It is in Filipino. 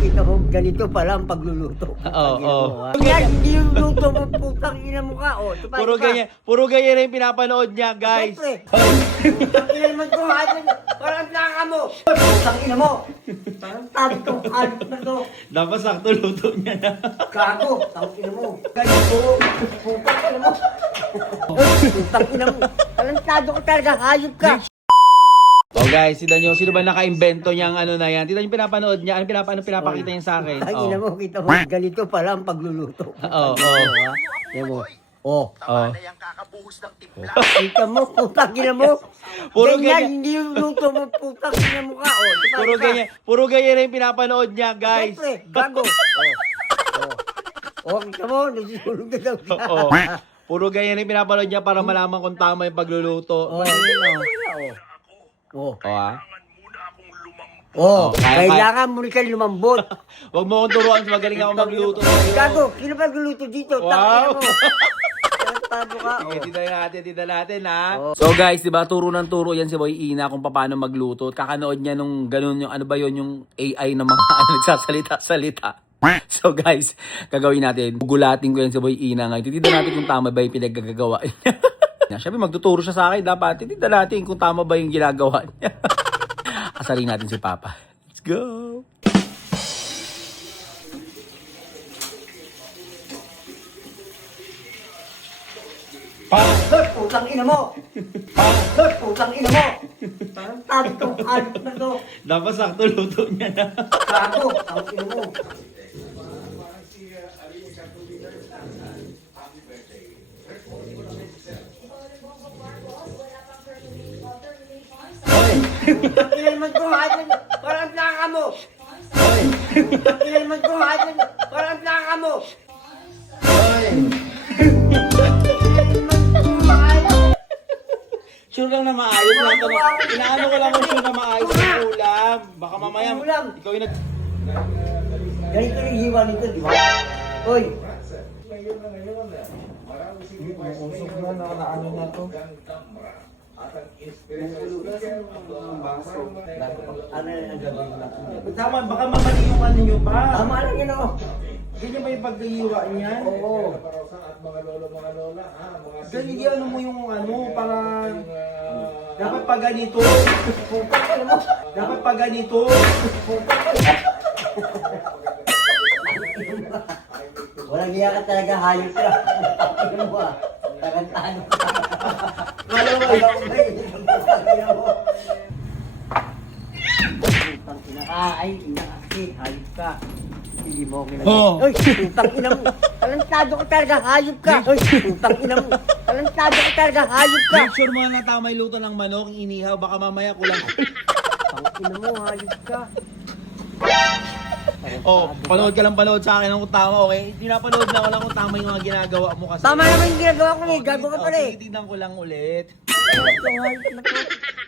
kita mo, ganito pala ang pagluluto. Oo. Yan, hindi yung luto mo, putang ina mo ka. O, ito pa, Puro ganyan rin pinapanood niya, guys. Siyempre. Putang ina naman ko, parang plaka mo. Putang ina mo. Parang tabi ko, halit na to. Dapat sakto luto niya na. Gago, putang ina mo. Ganito, putang ina mo. Putang ina mo. Talentado ko talaga, hayop ka. Oh guys, tignan nyo, sino ba naka-invento niyang ano na yan? Tignan nyo pinapanood niya, ano pinapakita niya sa akin? Putang ina mo, kita mo, ganito pala ang pagluluto. Oo. Yan mo. Oh. Yung kakabuhos ng timpla. Kita mo, putang ina mo. Puro Ganyan, ganyan. hindi yung luto mo, putang ina mo ka. Oh, ito pa, Puro ganyan rin pinapanood niya, guys. Siyempre, gago. Oh, kita mo, nasusulog na daw siya. Oo. Puro ganyan rin pinapanood niya para malaman kung tama yung pagluluto. Oh, yun, oh. Oh, Oh, kaya- kailangan mo rin kayo lumambot. Huwag mo akong turuan, magaling ako magluto. Gago, sino ba nagluluto dito? Wow. Tangina mo. Tarantado ka. Okay, tita natin ha. Oh. So guys, 'di ba turo ng turo 'yan si Boy Ina kung paano magluto. Kakanood niya nung ganun yung ano ba 'yon yung AI na mga nagsasalita-salita. So guys, gagawin natin. Gugulatin ko yan si Boy Ina ngayon. Titignan natin kung tama ba yung pinaggagawa niya. Siyempre magtuturo siya sa akin. Dapat titignan natin kung tama ba yung ginagawa niya. Asalin natin si Papa. Let's go! Putang ina mo. Putang ina mo. Parang tabi ko, halit na to. Dapat sakto luto niya na. Gago, ang ina mo. Putang ina naman ko, halit na. Parang plaka mo. Putang ina naman ko, halit na. Parang plaka mo. Sure lang na maayos lang to. Inaano ko lang kung sure na maayos yung ulam. Baka mamaya Ulam. ikaw yung nag... Ganito rin hiwa nito, di ba? Hoy. Ano yung gagawin natin? Tama, baka mamali yung ano nyo pa. Tama lang yun ako. Ganyan ba yung pagkahiwa niyan? Oo. Ganyan ano mo yung ano, para... Dapat pa ganito. Putang ina mo. Dapat pa ganito. Walang hiya ka talaga, hayop ka. Ano mo ah? Tarantado ka. Kala ko Ayaw ko ba yun? Putang ina mo. Putang ina ka. Ay, ina ka kasi. Hayop ka. Hindi mo ako ginagawa. Oh. Uy, putang ina mo. Talentado ka talaga, hayop ka. Uy, putang ina mo. Talentado ka talaga, hayop ka. make sure mo na tama yung luto ng manok, inihaw, baka mamaya kulang. Putang ina mo, hayop ka. Oh, panood ka lang panood sa akin kung tama, okay? Pinapanood na ko lang kung tama yung mga ginagawa mo kasi. Tama naman yung ginagawa ko eh. Gago ka pala eh. Titignan ko lang ulit. Ito, hayop na to.